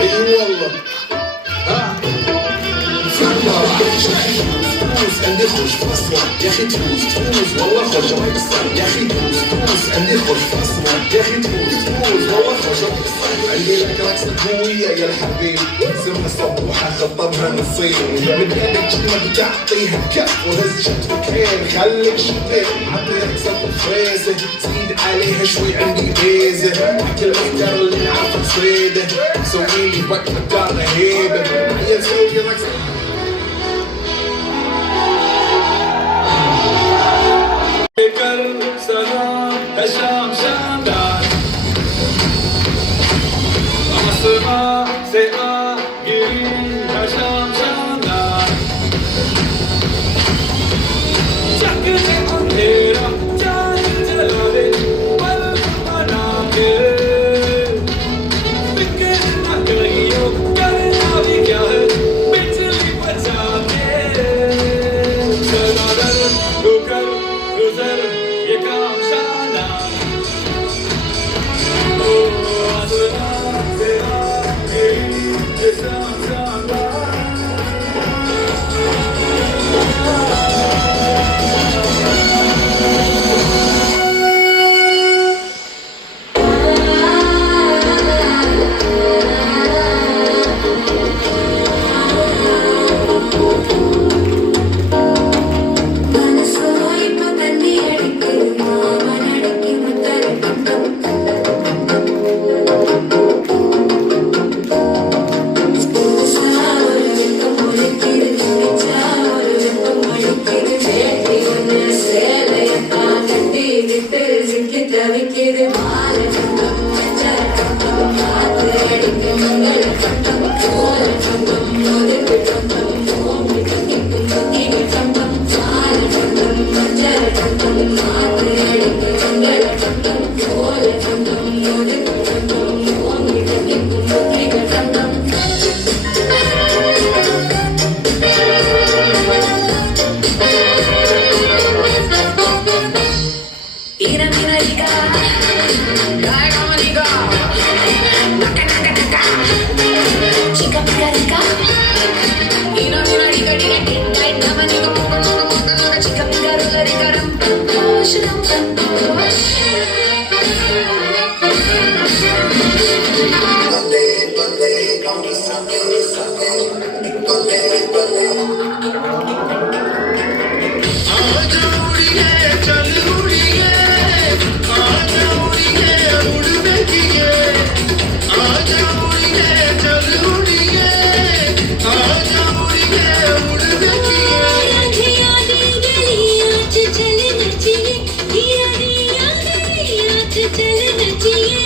اي والله. ها فوز عندي خوش فاصلة يا اخي تفوز والله خوش راك يا اخي تفوز عندي خوش فاصلة يا اخي تفوز والله خوش راك عندي لك راكس الهوية يا الحبيب سمها صبوحة خطبها نصين مبدأك كلمة تعطيها كف وهز شت مكان خليك شطير عطيها صب فريزة زيد عليها شوي عندي بيزة حكي الافكار اللي نعرفك صيدة سويلي بك مقدار هيبة يا زوجي راكس कर सना है शाम शानदार आसमां से आ गिरी है शाम शानदार जग में अंधेरा चांद जला दे पल बना के फिक्र न करियो करना भी क्या है बिजली बचा के सदा होकर गुजर ये काम शानदार ओ आसमां से आ गिरी ये शाम शानदार चल नचिए